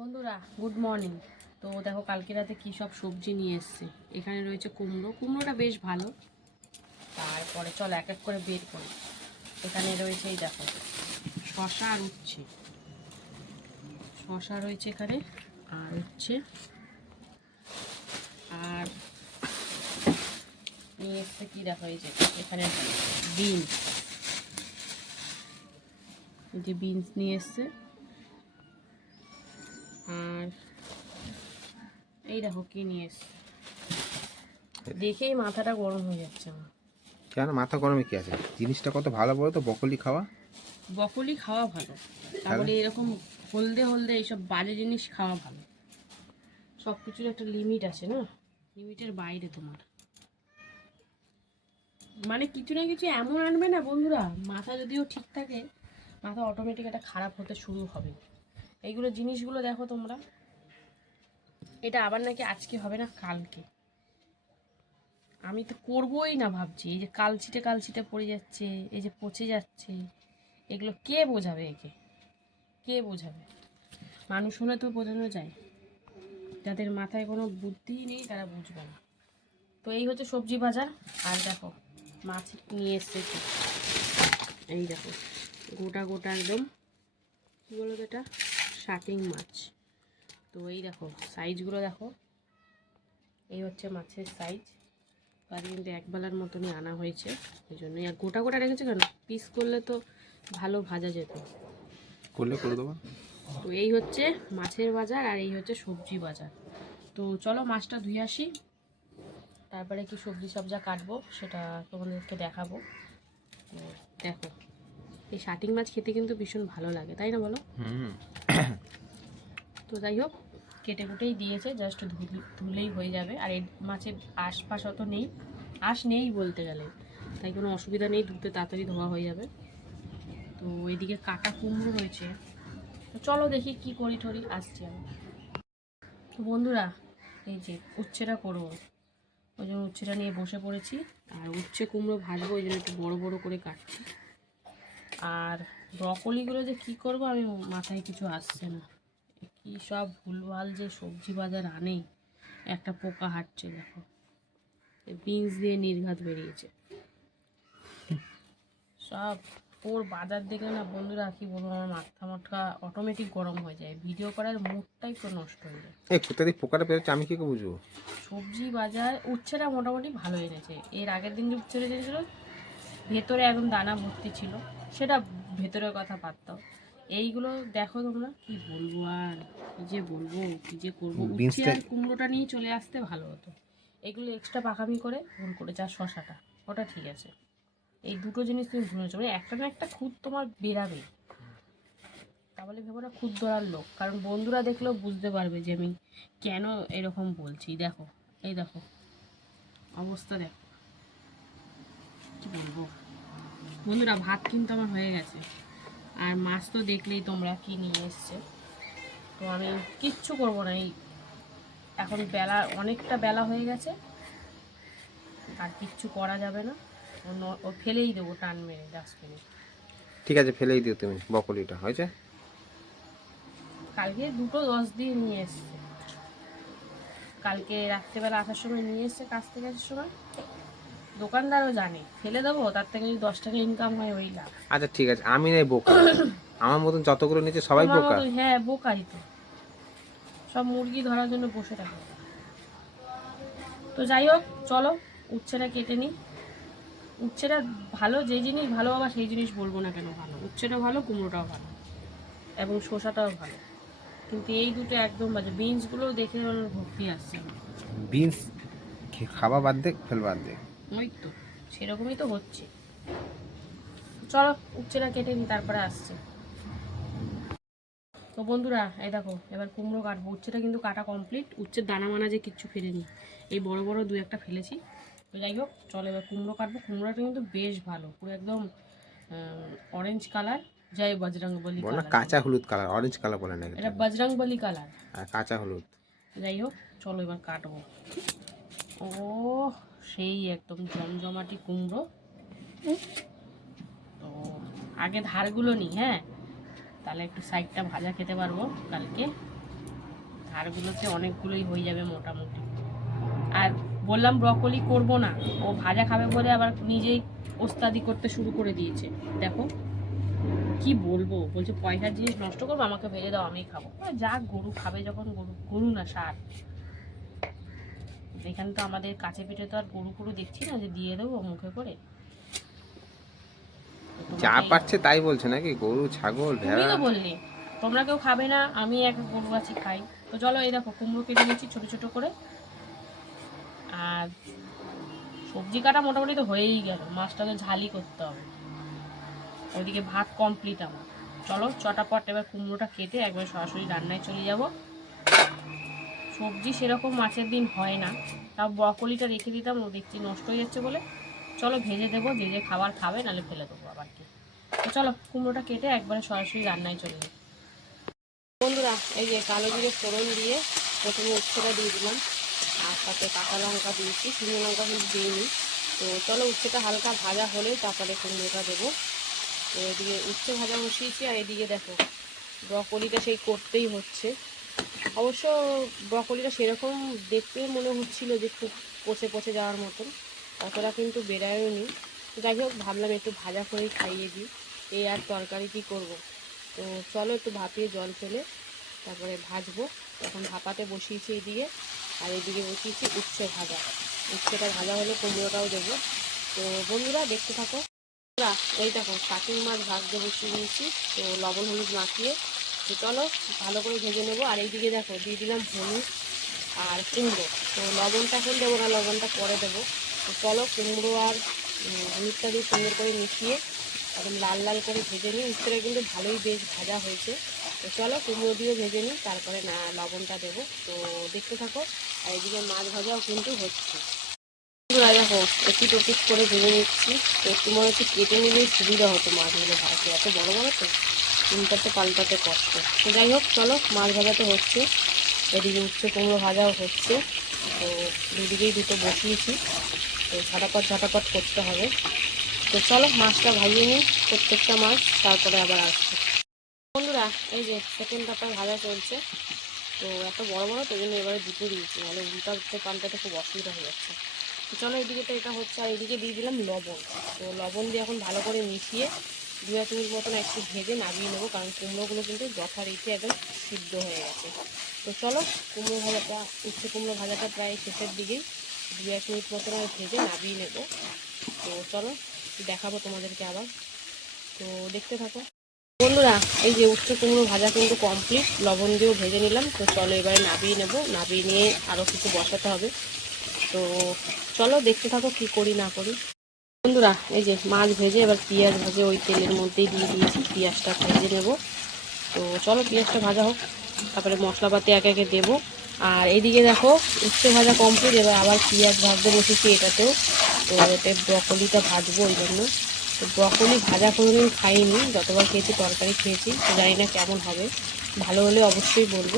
বন্ধুরা good morning তো দেখো, কালকে রাতে কী সব সবজি নিয়ে এসছে। এখানে রয়েছে কুমড়ো। কুমড়োটা বেশ ভালো। তারপরে চল এক এক করে বের করি। এখানে রয়েছে এই দেখো শশা আর উচ্ছে। শশা রয়েছে এখানে, আর উচ্ছে। আর নিয়ে এসছে কি দেখো, এই যে এখানে বিনস। যে বিনস নিয়ে এসছে। আর এই দেখো কি নিয়ে এসছে। দেখেই মাথাটা গরম হয়ে যাচ্ছে আমার। কেন? মাথা গরমে কি আছে? জিনিসটা কত ভালো বলো তো বকলি খাওয়া? বকলি খাওয়া ভালো। তারপরে এরকম হলদে হলদে এইসব বাজে জিনিস খাওয়া ভালো। সব কিছুর একটা লিমিট আছে না? লিমিটের বাইরে তোমার। মানে কিছু না কিছু এমন আনবে না বন্ধুরা মাথা যদিও ঠিক থাকে মাথা অটোমেটিক একটা খারাপ হতে শুরু হবে। এইগুলো জিনিসগুলো দেখো তোমরা। এটা আবার নাকি আজকে হবে না, কালকে। আমি তো করবোই না ভাবছি। এই যে কালছিটে কালছিটে পড়ে যাচ্ছে, এই যে পচে যাচ্ছে, এগুলো কে বোঝাবে একে? কে বোঝাবে? মানুষ হলে তো বোঝানো যায়। যাদের মাথায় কোনো বুদ্ধিই নেই, তারা বুঝবে না। তো এই হচ্ছে সবজি বাজার। আর দেখো, মাছ নিয়ে এসছে এই দেখো, গোটা গোটা একদম। কী বলো এটা শাটিং মাছ তো এই দেখো সাইজগুলো দেখো। এই হচ্ছে মাছের সাইজ আর কিন্তু একবেলার মতনই আনা হয়েছে এই জন্যই। আর গোটা গোটা রেখেছে কেন? পিস করলে তো ভালো ভাজা যেত। করলে করে দেবো। তো এই হচ্ছে মাছের বাজার আর এই হচ্ছে সবজি বাজার। তো চলো মাছটা ধুয়ে আসি। তারপরে কি সবজি সবজা কাটবো সেটা তোমাদেরকে দেখাবো। তো দেখো। এই শাটিং মাছ খেতে কিন্তু ভীষণ ভালো লাগে তাই না বলো? হুম। তো যাই হোক কেটে কুটেই দিয়েছে জাস্ট ধুলেই হয়ে যাবে। আর এই মাছের আশপাশ অত নেই আশ নেই বলতে গেলে। তাই কোনো অসুবিধা নেই ধুতে তাড়াতাড়ি ধোয়া হয়ে যাবে। তো এদিকে কাটা কুমড়ো রয়েছে তো চলো দেখি কি করি টরি আসছি আমি। তো বন্ধুরা এই যে উচ্ছেটা করব ওই জন্য উচ্ছেটা নিয়ে বসে পড়েছি আর উচ্ছে কুমড়ো ভাজবো ওই জন্য একটু বড়ো বড়ো করে কাটছি। আর ব্রকলিগুলো যে কি করব আমি মাথায় কিছু আসছে না। কি সব ভুলভাল যে সবজি বাজার আনে একটা পোকা হাঁটছে দেখো। বিনস দিয়ে নির্ঘাত বেরিয়েছে। সব ওর বাজার দেখে না বন্ধুরা কি বলব আমার মাথা মাথা অটোমেটিক গরম হয়ে যায়। ভিডিও করার মুডটাই পুরো নষ্ট হয়ে যায়। এই কোথা পোকাটা পেরেছে আমি কি করে বুঝব? সবজি বাজার উচ্ছেটা মোটামুটি ভালো এনেছে। এর আগের দিন যে উচ্ছে এনেছিল ভেতরে একদম দানা ভর্তি ছিল। সেটা ভেতরের কথা দাও। এইগুলো দেখো তোমরা কি বলব আর? কি যে বলব কি যে করব? উচ্ছে আর কুমড়োটা নিয়ে চলে আসতে ভালো হতো। এগুলো এক্সট্রা পাকামি করে ভুল করে আর শশাটা ওটা ঠিক আছে। এই দুটো জিনিস তুমি ভুলেছো মানে একটা না একটা খুদ তোমার বেরাবে তাহলে ভেবো না খুদ ধরার লোক। কারণ বন্ধুরা দেখলেও বুঝতে পারবে যে আমি কেন এরকম বলছি। দেখো এই দেখো অবস্থা দেখো। কি বলব? বন্ধুরা ভাত কিন্তু আমার হয়ে গেছে। আর মাছ তো দেখলেই তোমরা কি নিয়ে এসছে। তো আমি কিচ্ছু করব না এই এখন বেলা অনেকটা বেলা হয়ে গেছে। আর কিচ্ছু করা যাবে না। ও ফেলেই দেবো টান মেরে ডাস্টবিনে ঠিক আছে ফেলেই দিও তুমি বকলিটা হয়েছে? কালকে দুটো দশ দিয়ে নিয়ে এসছে। কালকে রাত্রেবেলা আসার সময় নিয়ে এসছে কাজ থেকে আসার সময়। দোকানদারও জানে। ফেলে দেবো তার থেকে যদি দশ টাকা ইনকাম হয় ওই লাভ। আচ্ছা ঠিক আছে আমি নেই বোকা। আমার মতন যতগুলো নিচে সবাই বোকা। মতো, হ্যাঁ বোকাই তো। সব মুরগি ধরার জন্য বসে থাকে। তো যাই হোক চলো উচ্ছেটা কেটে নিই। উচ্ছেটা ভালো যে জিনিস ভালো আবার সেই জিনিস বলব না কেন ভালো। উচ্ছেটা ভালো কুমড়োটাও ভালো। এবং শসাটাও ভালো। কিন্তু এই দুটো একদম বাজে। বিনসগুলো দেখে আমার ভক্তি আসছে। বিনস খাওয়া বাদ দে ফেল বাদ দে। ওই তো সেরকমই তো হচ্ছে। চলো উচ্ছেটা কেটে নিই তারপরে আসছে। তো বন্ধুরা এই দেখো এবার কুমড়ো কাটবো। উচ্ছেটা কিন্তু কাটা কমপ্লিট উচ্ছের দানা মানা যে কিচ্ছু ফেলেনি। এই বড় বড় দু একটা ফেলেছি। তো যাই হোক চলো এবার কুমড়ো কাটবো। কুমড়োটা কিন্তু বেশ ভালো পুরো একদম অরেঞ্জ কালার জয় বজরং বলি না কাঁচা হলুদ কালার অরেঞ্জ কালার বলে না এটা বজরং বলি কালার আর কাঁচা হলুদ। যাই হোক চলো এবার কাটবো। ও সেই একদম জমজমাটি কুমড়ো। তো আগে ধারগুলো নিই হ্যাঁ? তাহলে একটু সাইডটা ভাজা খেতে পারব কালকে। ধারগুলোতে অনেকগুলোই হয়ে যাবে মোটামুটি। আর বললাম ব্রকলি করব না, ও ভাজা খাবে বলে আবার নিজেই ওস্তাদি করতে শুরু করে দিয়েছে। দেখো, কি বলব? বলছে, পয়সার জিনিস নষ্ট করব, আমাকে ভেজে দাও আমি খাব। যা গরু খাবে যখন, গরু গরু না, সার। এখানে তো আমাদের কাছে পিঠে তো আর গরু গরু দেখছি না যে দিয়ে দেবো মুখে করে। যা পাচ্ছে তাই বলছে নাকি? গরু ছাগল ভেড়া? তো বললি তোমরা কেউ খাবে না আমি এক গরু আছি খাই। তো চলো এই দেখো কুমড়ো কেটে নিয়েছি ছোট ছোট করে। আর সবজি কাটা মোটামুটি তো হয়েই গেল মাছটাকে ঝালি করতে হবে। ওইদিকে ভাত কমপ্লিট আমার। চলো চটাপট এবার কুমড়োটা কেটে একবার সরাসরি রান্নায় চলে যাব। সবজি সেরকম মাছের দিন হয় না। তাও ব্রকলিটা রেখে দিতাম, ও দেখছি নষ্ট হয়ে যাচ্ছে বলে। চলো ভেজে দেবো, যে যে খাবার খাবে, নাহলে ফেলে দেবো আবার কি। তো চলো, কুমড়োটা কেটে একবারে সরাসরি রান্নায় চলে যাই। বন্ধুরা, এই যে কালো জিরে ফোড়ন দিয়ে প্রথমে উচ্ছেটা দিয়ে দিলাম। আর সাথে কাঁচা লঙ্কা দিয়েছি, শুকনো লঙ্কা কিন্তু দিইনি। তো চলো উচ্ছেটা হালকা ভাজা হলে তারপরে কুমড়োটা দেবো। তো এদিকে উচ্ছে ভাজা বসিয়েছি, আর এদিকে দেখো, ব্রকলিটা সেই করতেই হচ্ছে। অবশ্য ব্রকলিটা সেরকম দেখতে মনে হচ্ছিল যে খুব পচে পচে যাওয়ার মতন, অতটা কিন্তু বেরায়ও নি। যাই হোক, ভাবলাম একটু ভাজা করেই খাইয়ে দিই এই আর তরকারি কি করব? তো চলো একটু ভাপিয়ে জল ফেলে, তারপরে ভাজবো। এখন ভাপাতে বসিয়েছি এইদিকে আর এইদিকে বসিয়েছি উচ্ছে ভাজা। উচ্ছেটা ভাজা হলে কুমড়োটাও দেবো। তো বন্ধুরা, দেখতে থাকো। এই দেখো কাটিং মাছ ভাজতে বসিয়ে নিয়েছি তো লবণ হলুদ মাখিয়ে তো চলো, ভালো করে ভেজে নেব। আর এইদিকে দেখো, দিয়ে দিলাম হলুদ আর কুমড়ো। তো লবণটা এখন দেবো না, লবণটা পরে দেবো। তো চলো, কুমড়ো আর হলুদটা দিয়ে সুন্দর করে মিশিয়ে একদম লাল লাল করে ভেজে নিই। উত্তরে কিন্তু ভালোই বেশ ভাজা হয়েছে। তো চলো, কুমড়ো দিয়ে ভেজে নিই, তারপরে না, লবণটা দেবো। তো দেখতে থাকো, আর এদিকে মাছ ভাজাও কিন্তু হচ্ছে। বন্ধুরা, দেখো একটু করে ভেজে নিচ্ছি। তো একটু মনে হচ্ছে কেটে নিলেই সুবিধা হতো মাছগুলো ভাজতে। এত বড় বড় তো? উল্টাতে পাল্টাতে কষ্ট। তো যাই হোক, চলো, মাছ ভাজা তো হচ্ছে। এদিকে উচ্ছে কুমড়ো ভাজাও হচ্ছে। তো দুদিকেই দুটো বসিয়েছি। তো ঝাটাপট ঝাটাপট করতে হবে। তো চলো, মাছটা ভাজিয়ে নিই, প্রত্যেকটা মাছ, তারপরে আবার আসছে। বন্ধুরা, এই যে সেকেন্ড পাতা ভাজা চলছে। তো এত বড় বড়, তো জন্য এবারে দুটো দিয়েছি। নাহলে উল্টাতে পাল্টাতে খুব অসুবিধা হয়ে যাচ্ছে। তো চলো এদিকে তো এটা হচ্ছে, আর এদিকে দিয়ে দিলাম লবণ। তো লবণ দিয়ে এখন ভালো করে মিশিয়ে দু এক মিনিট মতন একটু ভেজে নামিয়ে নেব, কারণ কুমড়োগুলো কিন্তু যথারীতি একদম সিদ্ধ হয়ে গেছে। তো চলো, কুমড়ো ভাজাটা, উচ্ছে কুমড়ো ভাজাটা প্রায় শেষের দিকেই দু এক মিনিট মতন আর ভেজে নামিয়ে নেব। তো চলো, দেখাবো তোমাদেরকে আবার। তো দেখতে থাকো। বন্ধুরা, এই যে উচ্চ কুমড়ো ভাজা কিন্তু কমপ্লিট লবণ দিয়েও ভেজে নিলাম। তো চলো এবারে নাবিয়ে নেব। নাবিয়ে নিয়ে আরও কিছু বসাতে হবে। তো চলো, দেখতে থাকো কি করি, না করি। বন্ধুরা, এই যে মাছ ভেজে, এবার পেঁয়াজ ভেজে ওই তেলের মধ্যেই দিয়ে দিয়েছি। পেঁয়াজটা ভেজে নেব। তো চলো, পেঁয়াজটা ভাজা হোক। তারপরে মশলাপাতি একে একে দেবো। আর এদিকে দেখো, উচ্ছে ভাজা কমপ্লিট এবার আবার পেঁয়াজ ভাজতে বসেছি এটাতেও। তো এতে ব্রকলিটা ভাজবো ওই জন্য। তো ব্রকলি ভাজা কোনোদিন খাইনি, যতবার খেয়েছি, তরকারি খেয়েছি। তো জানি না কেমন হবে। ভালো হলে অবশ্যই বলব।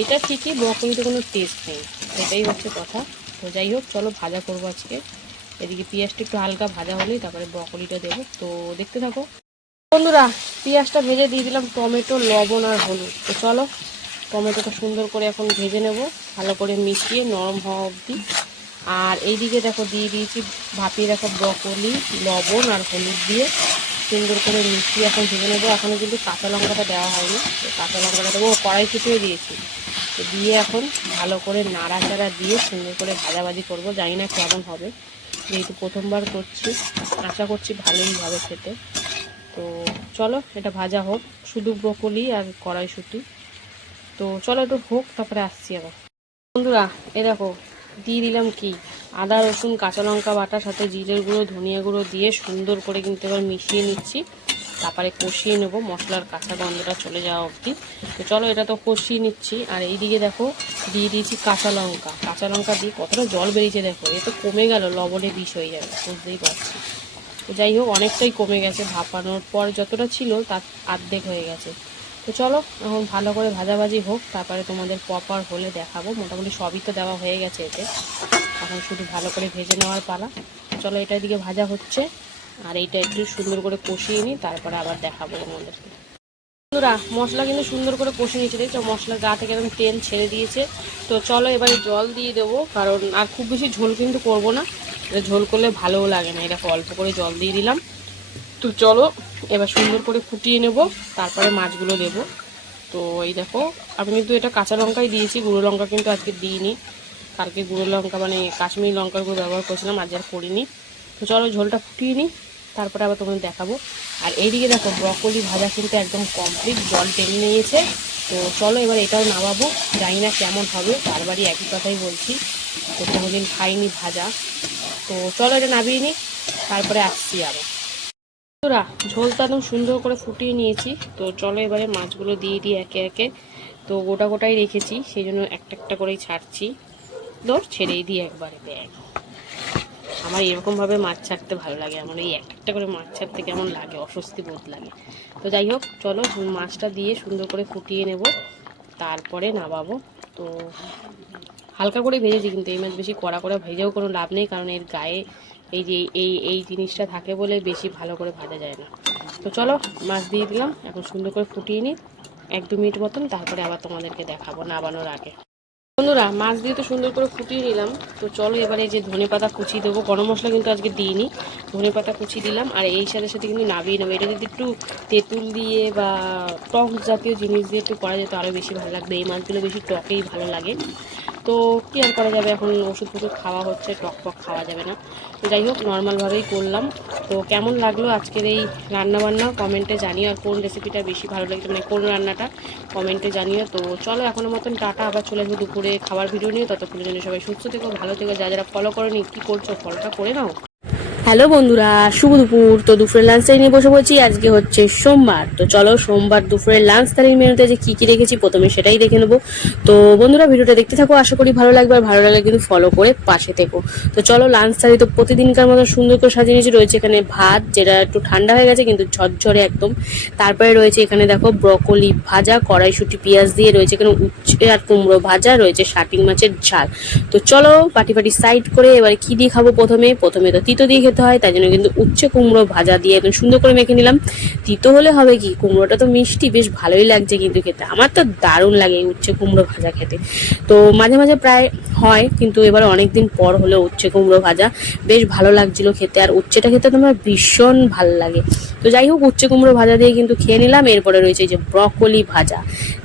এটা ঠিকই ব্রকলিতে কোনো টেস্ট নেই। এটাই হচ্ছে কথা। তো যাই হোক, চলো ভাজা করব আজকে। এদিকে পেঁয়াজটা একটু হালকা ভাজা হলেই তারপরে ব্রকলিটা দেবো। তো দেখতে থাকো। বন্ধুরা, পেঁয়াজটা ভেজে দিয়ে দিলাম টমেটো, লবণ আর হলুদ। তো চলো, টমেটোটা সুন্দর করে এখন ভেজে নেব, ভালো করে মিশিয়ে নরম হওয়া অবধি। আর এইদিকে দেখো, দিয়ে দিয়েছি, ভাপিয়ে রাখা ব্রকলি, লবণ আর হলুদ দিয়ে সুন্দর করে মিশিয়ে এখন ভেজে নেব। এখনও কিন্তু কাঁচা লঙ্কাটা দেওয়া হয়নি। তো কাঁচা লঙ্কাটা দেবো কড়াই ফুটিয়ে দিয়েছি। তো দিয়ে এখন ভালো করে নাড়াচাড়া দিয়ে সুন্দর করে ভাজাভাজি করব। জানি না কেমন হবে। যেহেতু প্রথমবার করছি, আশা করছি ভালোই হবে খেতে। তো চলো, এটা ভাজা হোক। শুধু ব্রকলি আর কড়াইশুঁটি। তো চলো একটু হোক, তারপরে আসছি আবার। বন্ধুরা, এ দেখো, দিয়ে দিলাম কি? আদা, রসুন, কাঁচা লঙ্কা বাটার সাথে জিরের গুঁড়ো, ধনিয়া গুঁড়ো দিয়ে সুন্দর করে কিন্তু এবার মিশিয়ে নিচ্ছি। তারপরে কষিয়ে নেব, মশলার কাঁচা গন্ধটা চলে যাওয়া অবধি। তো চলো এটা তো কষিয়ে নিচ্ছি। আর এইদিকে দেখো, দিয়ে দিয়েছি কাঁচা লঙ্কা। কাঁচা লঙ্কা দিয়ে কতটা জল বেরিয়েছে দেখো, এ তো কমে গেল, লবণে বিষ হয়ে যাবে, বুঝতেই পারছি। তো যাই হোক, অনেকটাই কমে গেছে, ভাপানোর পর যতটা ছিল তার অর্ধেক হয়ে গেছে। তো চলো, এখন ভালো করে ভাজাভাজি হোক, তারপরে তোমাদের প্রপার হলে দেখাবো। মোটামুটি সবই তো দেওয়া হয়ে গেছে এতে। এখন শুধু ভালো করে ভেজে নেওয়ার পালা। চলো, এটা দিকে ভাজা হচ্ছে। আর এইটা একটু সুন্দর করে কষিয়ে নিই, তারপরে আবার দেখাবো তোমাদেরকে। বন্ধুরা, মশলা কিন্তু সুন্দর করে কষে নিয়েছে, দেখছ? মশলার গা থেকে একদম তেল ছেড়ে দিয়েছে। তো চলো এবারে জল দিয়ে দেবো, কারণ আর খুব বেশি ঝোল কিন্তু করব না। ঝোল করলে ভালোও লাগে না এটা অল্প করে জল দিয়ে দিলাম। তো চলো, এবার সুন্দর করে ফুটিয়ে নেব, তারপরে মাছগুলো দেবো। তো এই দেখো, আমি কিন্তু এটা কাঁচা লঙ্কাই দিয়েছি, গুঁড়ো লঙ্কা কিন্তু আজকে দিইনি। কালকে গুঁড়ো লঙ্কা মানে কাশ্মীরি লঙ্কার গুঁড়ো ব্যবহার করেছিলাম, আজ আর করিনি। তো চলো ঝোলটা ফুটিয়ে নিই। তারপরে আবার তোমাদের দেখাবো। আর এইদিকে দেখো ব্রকলি ভাজা কিন্তু একদম কমপ্লিট জল টেনে নিয়েছে। তো চলো এবার এটাও নামাবো, জানি না কেমন হবে, বারবারই একই কথাই বলছি। তো কোনোদিন খাইনি ভাজা। তো চলো এটা নামিয়ে নিই, তারপরে আসছি আবার বন্ধুরা ঝোলটা একদম সুন্দর করে ফুটিয়ে নিয়েছি। তো চলো এবারে মাছগুলো দিয়ে দিই একে একে। তো গোটা গোটাই রেখেছি, সেই জন্য একটা একটা করেই ছাড়ছি। ধর, ছেড়েই দিই একবারে ব্যাগ আমার এরকমভাবে মাছ ছাড়তে ভালো লাগে, আমার এই একটা একটা করে মাছ ছাড়তে কেমন লাগে, অস্বস্তি বোধ লাগে। তো যাই হোক, চলো মাছটা দিয়ে সুন্দর করে ফুটিয়ে নেব, তারপরে নামাবো। তো হালকা করে ভেজেছি কিন্তু, এই মাছ বেশি কড়া করে ভেজেও কোনো লাভ নেই, কারণ এর গায়ে এই যে এই এই জিনিসটা থাকে বলে বেশি ভালো করে ভাজা যায় না। তো চলো, মাছ দিয়ে দিলাম, এখন সুন্দর করে ফুটিয়ে নিই, এক দু মিনিট মতন, তারপরে আবার তোমাদেরকে দেখাবো নাবানোর আগে। বন্ধুরা, মাছ দিয়ে তো সুন্দর করে ফুটিয়ে নিলাম। তো চলো এবারে যে ধনে পাতা কুচি দেবো। গরম মশলা কিন্তু আজকে দিইনি। ধনে পাতা কুচি দিলাম। আর এই সাথে সাথে কিন্তু নাবিয়ে নেব। এটা যদি একটু তেঁতুল দিয়ে বা টক জাতীয় জিনিস দিয়ে একটু করা যেত আরও বেশি ভালো লাগবে। এই মাছগুলো বেশি টকেই ভালো লাগে। তো কী আর করা যাবে? এখন ওষুধ ফষুধ খাওয়া হচ্ছে, টক টক খাওয়া যাবে না। তো যাই হোক নর্মালভাবেই করলাম। তো কেমন লাগল আজকের এই রান্নাবান্না? কমেন্টে জানিও। আর কোন রেসিপিটা বেশি ভালো লাগছে? মানে কোন রান্নাটা? কমেন্টে জানিও। তো চলো এখনও মতন টাটা। আবার চলে আসব দুপুরে। খাবার ভিডিও নিয়ে ততক্ষণের জন্য সবাই সুস্থ থেকো, ভালো থেকো যা যারা ফলো করেনি, কী করছ, ফলোটা করে নাও। হ্যালো বন্ধুরা, শুভ দুপুর। তো দুপুরের লাঞ্চ নিয়ে বসে বলছি আজকে হচ্ছে সোমবার। তো চলো সোমবার দুপুরের লাঞ্চ তারিখ মেনুতে যে কী কী রেখেছি, প্রথমে সেটাই দেখে নেব। তো বন্ধুরা, ভিডিওটা দেখতে থাকো, আশা করি ভালো লাগবে, আর ভালো লাগলে কিন্তু ফলো করে পাশে থেকো। তো চলো লাঞ্চ থালি তো প্রতিদিনকার মতো সুন্দর করে সাজিয়ে নিয়েছি রয়েছে এখানে ভাত, যেটা একটু ঠান্ডা হয়ে গেছে, কিন্তু ঝরঝরে একদম। তারপরে রয়েছে এখানে দেখো ব্রকলি ভাজা, কড়াইশুটি পেঁয়াজ দিয়ে রয়েছে এখানে উচ্ছে আর কুমড়ো ভাজা, রয়েছে শাটিং মাছের ঝাল। তো চলো পাটি পাটি সাইড করে এবারে কি দিয়ে খাব প্রথমে? প্রথমে তো তিতো দিয়ে খেতে হয়, তাই জন্য কিন্তু উচ্ছে কুমড়ো ভাজা দিয়ে একদম সুন্দর করে মেখে নিলাম। তিতো হলে হবে কি, কুমড়োটা তো মিষ্টি, বেশ ভালোই লাগছে কিন্তু খেতে। আমার তো দারুণ লাগে এই উচ্ছে কুমড়ো ভাজা খেতে। তো মাঝে মাঝে প্রায় হয়, কিন্তু এবার অনেক দিন পর হলো উচ্ছে কুমড়ো ভাজা। বেশ ভালো লাগছিল খেতে, আর উচ্ছেটা খেতে তোমার ভীষণ ভালো লাগে। তো যাই হোক উচ্ছে কুমড়ো ভাজা দিয়ে কিন্তু খেয়ে নিলাম। এরপরে রয়েছে যে ব্রকলি ভাজা,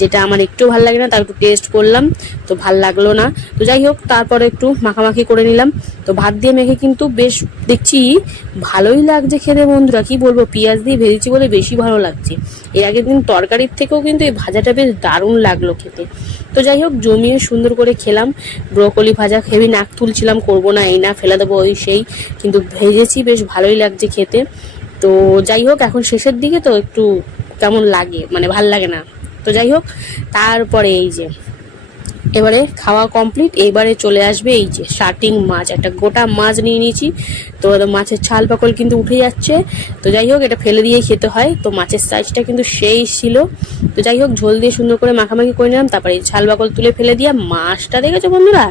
যেটা আমার একটু ভালো লাগে না, তার একটু টেস্ট করলাম, তো ভালো লাগল না। তো যাই হোক, তারপরে একটু মাখামাখি করে নিলাম। তো ভাত দিয়ে মেখে কিন্তু বেশ দেখছি ভালোই লাগছে খেতে বন্ধুরা। কি বলব, পেঁয়াজ দিয়ে ভেজেছি বলে বেশি ভালো লাগছে। এর আগের দিন তরকারির থেকেও কিন্তু এই ভাজাটা বেশ দারুণ লাগল খেতে। তো যাই হোক, জমিয়ে সুন্দর করে খেলাম। ব্রকলি ভাজা খেবি নাক তুলছিলাম, করব না, এই না ফেলে দেবো, ওই সেই। কিন্তু ভেজেছি, বেশ ভালোই লাগছে খেতে। তো যাই হোক, এখন শেষের দিকে তো একটু কেমন লাগে মানে ভালো লাগে না। তো যাই হোক, তারপরে এই যে এবারে খাওয়া কমপ্লিট এবারে চলে আসবে এই যে শার্টিং মাছ। একটা গোটা মাছ নিয়ে নিয়েছি। তো মাছের ছাল পাকল কিন্তু উঠে যাচ্ছে। তো যাই হোক, এটা ফেলে দিয়েই খেতে হয়। তো মাছের সাইজটা কিন্তু সেই ছিল। তো যাই হোক, ঝোল দিয়ে সুন্দর করে মাখামাখি করে নিলাম। তারপরে ছাল পাকল তুলে ফেলে দিয়া মাছটা দেখেছ বন্ধুরা?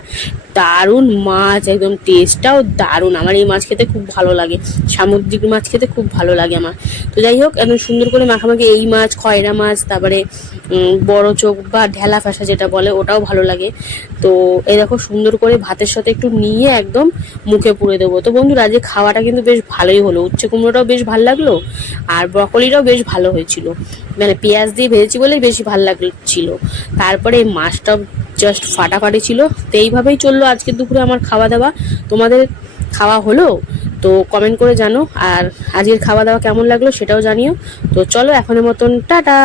দারুণ মাছ, একদম টেস্টটাও দারুণ। আমার এই মাছ খেতে খুব ভালো লাগে। সামুদ্রিক মাছ খেতে খুব ভালো লাগে আমার। তো যাই হোক, একদম সুন্দর করে মাখামাখি এই মাছ, খয়রা মাছ, তারপরে বড় চোখ বা ঢেলা ফাঁসা যেটা বলে, ওটাও ভালো লাগে। তো এই দেখো, সুন্দর করে ভাতের সাথে একটু নিয়ে একদম মুখে পুড়ে দেবো। তো বন্ধুরা, আজকে খাওয়াটা কিন্তু বেশ ভালোই হলো। উচ্ছে কুমড়োটাও বেশ ভালো লাগল, আর ব্রকলিটাও বেশ ভালো হয়েছিল। মানে পেঁয়াজ দিয়ে ভেজেছি বলেই বেশি ভালো লাগছিল। তারপরে এই মাছটাও জাস্ট ফাটাফাটি ছিল। তো এইভাবেই চলল আজকে দুপুরে আমার খাওয়া দাওয়া তোমাদের খাওয়া হলো? তো কমেন্ট করে জানো। আর আজকের খাওয়া দাওয়া কেমন লাগল সেটাও জানিও। তো চলো এখনের মতন, টাটা!